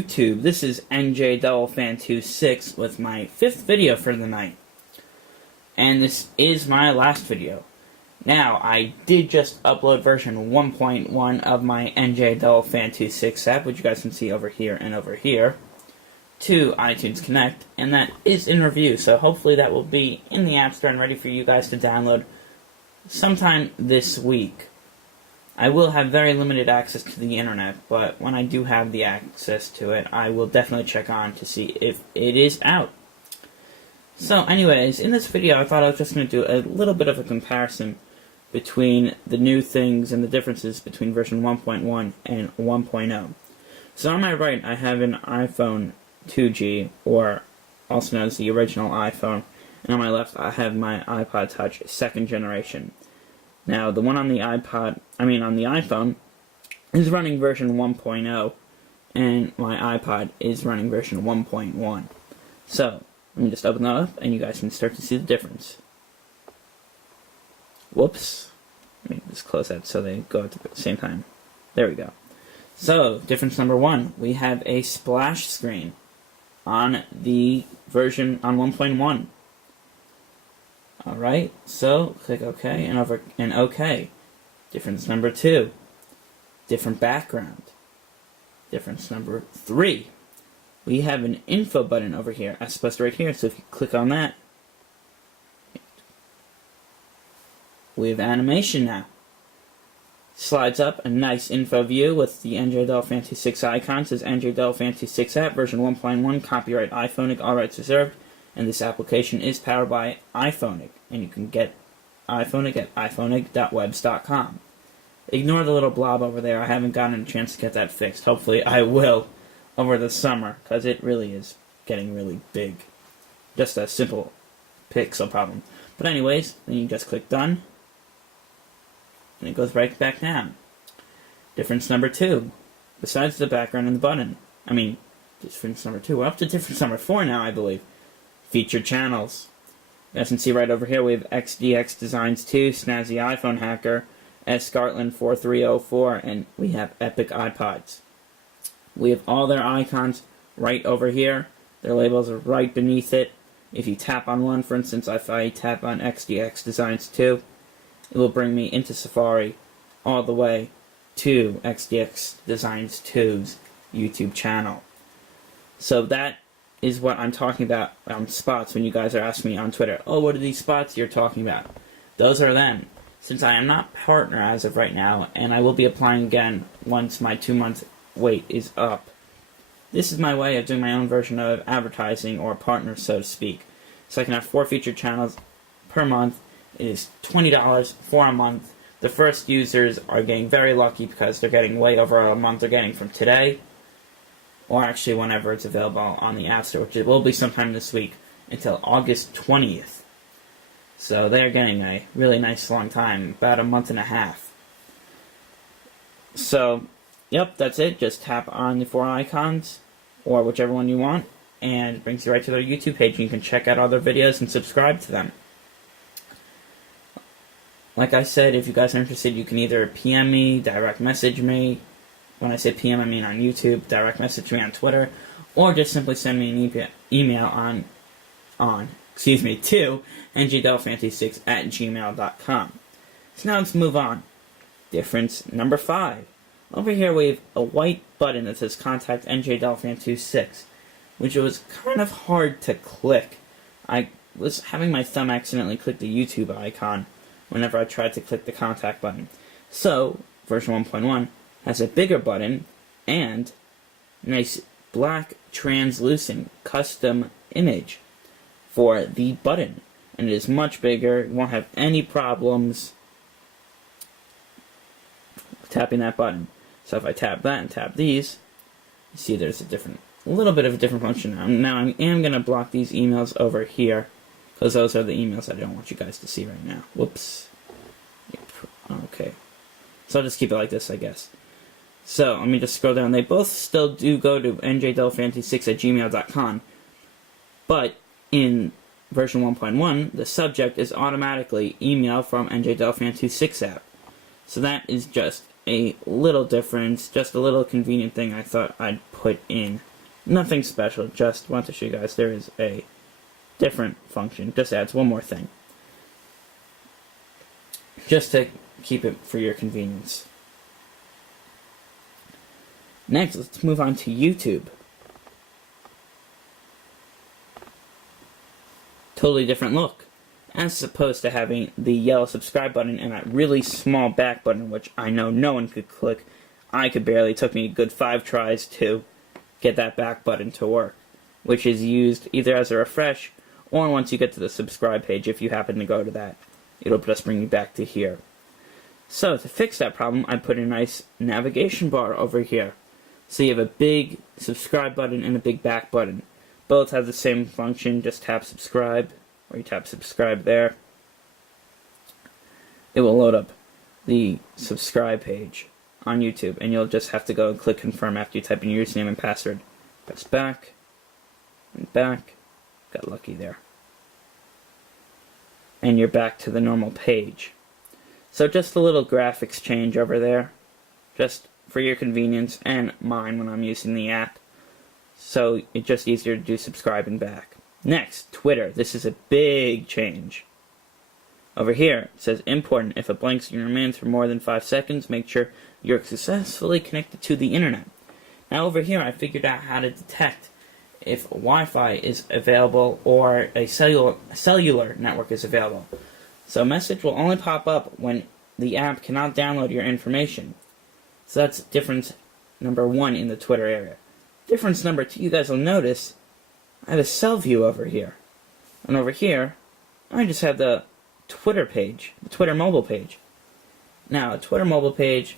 YouTube? This is NJDevilfan26 with my 5th video for the night. And this is my last video. Now, I did just upload version 1.1 of my NJDevilfan26 app, which you guys can see over here and over here, to iTunes Connect, and that is in review, so hopefully that will be in the App Store and ready for you guys to download sometime this week. I will have very limited access to the internet, but when I do have the access to it, I will definitely check on to see if it is out. So anyways, in this video I thought I was just going to do a little bit of a comparison between the new things and the differences between version 1.1 and 1.0. So on my right I have an iPhone 2G, or also known as the original iPhone, and on my left I have my iPod Touch 2nd generation. Now, the one on the iPhone is running version 1.0, and my iPod is running version 1.1. So, let me just open that up, and you guys can start to see the difference. Whoops. Let me just close that so they go at the same time. There we go. So, difference number 1, we have a splash screen on the version on 1.1. Alright, so click OK and OK. Difference number 2, different background. Difference number 3, we have an info button over here as opposed to right here, so if you click on that, we have animation now. Slides up a nice info view with the NJDevilfan26 icon. It says NJDevilfan26 app, version 1.1, copyright iPhonic, all rights reserved. And this application is powered by iPhonic, and you can get iPhonic at iPhonic.webs.com. Ignore the little blob over there. I haven't gotten a chance to get that fixed. Hopefully I will over the summer, because it really is getting really big. Just a simple pixel problem. But anyways, then you just click done, and it goes right back down. Difference number 2, besides the background and the button. Difference number 2. We're up to difference number 4 now, I believe. Featured channels. You guys can see right over here we have XDX Designs 2, Snazzy iPhone Hacker, S. Gartland 4304, and we have Epic iPods. We have all their icons right over here. Their labels are right beneath it. If you tap on one, for instance, if I tap on XDX Designs 2, it will bring me into Safari all the way to XDX Designs 2's YouTube channel. So that is what I'm talking about on spots when you guys are asking me on Twitter, oh, what are these spots you're talking about? Those are them. Since I am not partner as of right now, and I will be applying again once my 2-month wait is up, this is my way of doing my own version of advertising or partner, so to speak. So I can have 4 featured channels per month. It is $20 for a month. The first users are getting very lucky because they're getting way over a month they're getting from today, or actually whenever it's available on the App Store, which it will be sometime this week, until August 20th. So they're getting a really nice long time, about a month and a half. So, yep, that's it. Just tap on the 4 icons, or whichever one you want, and it brings you right to their YouTube page, and you can check out all their videos and subscribe to them. Like I said, if you guys are interested, you can either PM me, direct message me. When I say PM, I mean on YouTube, direct message me on Twitter, or just simply send me an email to njdevilfan26@gmail.com. So now let's move on. Difference number 5. Over here we have a white button that says Contact NJDevilfan26, which was kind of hard to click. I was having my thumb accidentally click the YouTube icon whenever I tried to click the contact button. So, version 1.1 has a bigger button and nice black translucent custom image for the button, and it is much bigger. You won't have any problems tapping that button. So if I tap that and tap these, you see there's a little bit of a different function now. Now I am going to block these emails over here, because those are the emails I don't want you guys to see right now. Whoops. Okay. So I'll just keep it like this, I guess. So, let me just scroll down. They both still do go to njdevilfan26@gmail.com, but in version 1.1, the subject is automatically email from NJDevilfan26 app. So that is just a little difference, just a little convenient thing I thought I'd put in Nothing special, just want to show you guys there is a different function. Just adds one more thing. Just to keep it for your convenience. Next, let's move on to YouTube. Totally different look. As opposed to having the yellow subscribe button and that really small back button, which I know no one could click. I could barely. It took me a good 5 tries to get that back button to work, which is used either as a refresh or once you get to the subscribe page. If you happen to go to that, it'll just bring you back to here. So to fix that problem, I put a nice navigation bar over here. So you have a big subscribe button and a big back button. Both have the same function. Just tap subscribe, or you tap subscribe there. It will load up the subscribe page on YouTube, and you'll just have to go and click confirm after you type in your username and password. Press back, and back. Got lucky there. And you're back to the normal page. So just a little graphics change over there, just for your convenience and mine when I'm using the app. So it's just easier to do subscribe and back. Next, Twitter. This is a big change. Over here, it says important. If a blank screen remains for more than 5 seconds, make sure you're successfully connected to the internet. Now over here, I figured out how to detect if Wi-Fi is available or a cellular network is available. So a message will only pop up when the app cannot download your information. So that's difference number 1 in the Twitter area. Difference number 2, you guys will notice, I have a cell view over here. And over here, I just have the Twitter page, the Twitter mobile page. Now, a Twitter mobile page,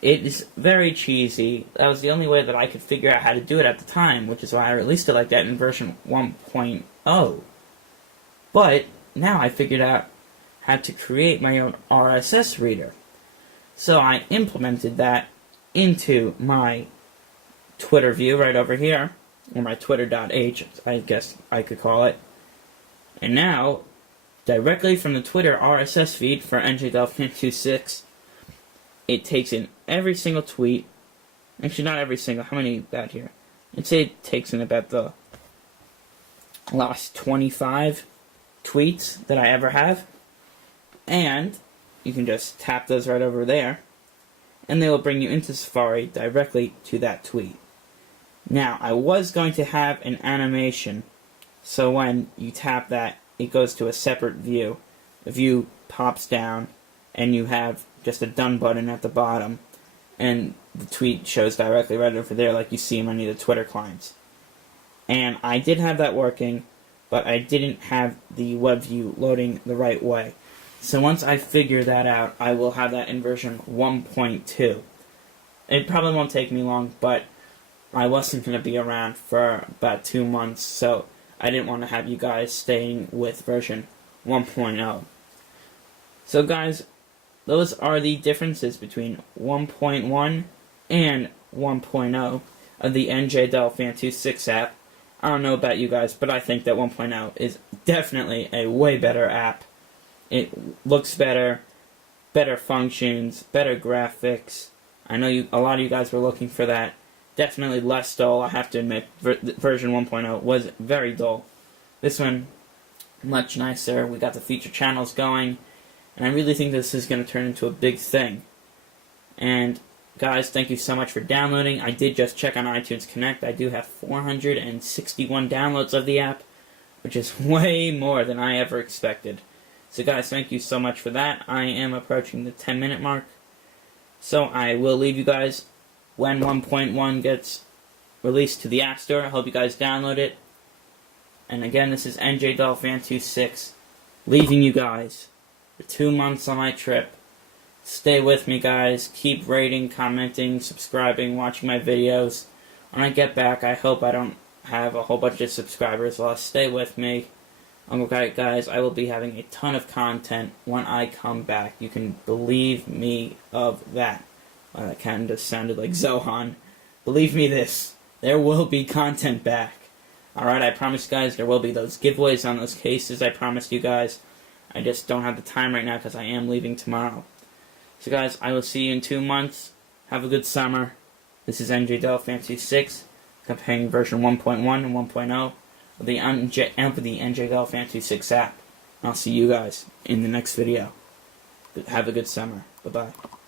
it is very cheesy. That was the only way that I could figure out how to do it at the time, which is why I released it like that in version 1.0. But now I figured out how to create my own RSS reader. So I implemented that into my Twitter view right over here, or my Twitter.h, I guess I could call it. And now, directly from the Twitter RSS feed for NJDevilfan26, it takes in every single tweet. Actually, not every single. How many about here? I'd say it takes in about the last 25 tweets that I ever have. And you can just tap those right over there, and they will bring you into Safari directly to that tweet. Now, I was going to have an animation, so when you tap that, it goes to a separate view. The view pops down, and you have just a done button at the bottom, and the tweet shows directly right over there like you see in many of the Twitter clients. And I did have that working, but I didn't have the web view loading the right way. So once I figure that out, I will have that in version 1.2. It probably won't take me long, but I wasn't going to be around for about 2 months, so I didn't want to have you guys staying with version 1.0. So guys, those are the differences between 1.1 and 1.0 of the NJDevilfan26 app. I don't know about you guys, but I think that 1.0 is definitely a way better app. It looks better, better functions, better graphics. I know a lot of you guys were looking for that. Definitely less dull, I have to admit. Version 1.0 was very dull. This one, much nicer. We got the feature channels going, and I really think this is going to turn into a big thing. And guys, thank you so much for downloading. I did just check on iTunes Connect. I do have 461 downloads of the app, which is way more than I ever expected. So guys, thank you so much for that. I am approaching the 10-minute mark. So I will leave you guys when 1.1 gets released to the App Store. I hope you guys download it. And again, this is NJDevilfan26, leaving you guys for 2 months on my trip. Stay with me, guys. Keep rating, commenting, subscribing, watching my videos. When I get back, I hope I don't have a whole bunch of subscribers lost. Stay with me. Okay, guys, I will be having a ton of content when I come back. You can believe me of that. That kind of sounded like Zohan. Believe me this. There will be content back. Alright, I promise guys, there will be those giveaways on those cases. I promised you guys. I just don't have the time right now because I am leaving tomorrow. So guys, I will see you in 2 months. Have a good summer. This is NJDevilfan26, comparing version 1.1 and 1.0 of the NJDevilfan26 app. I'll see you guys in the next video. Have a good summer. Bye-bye.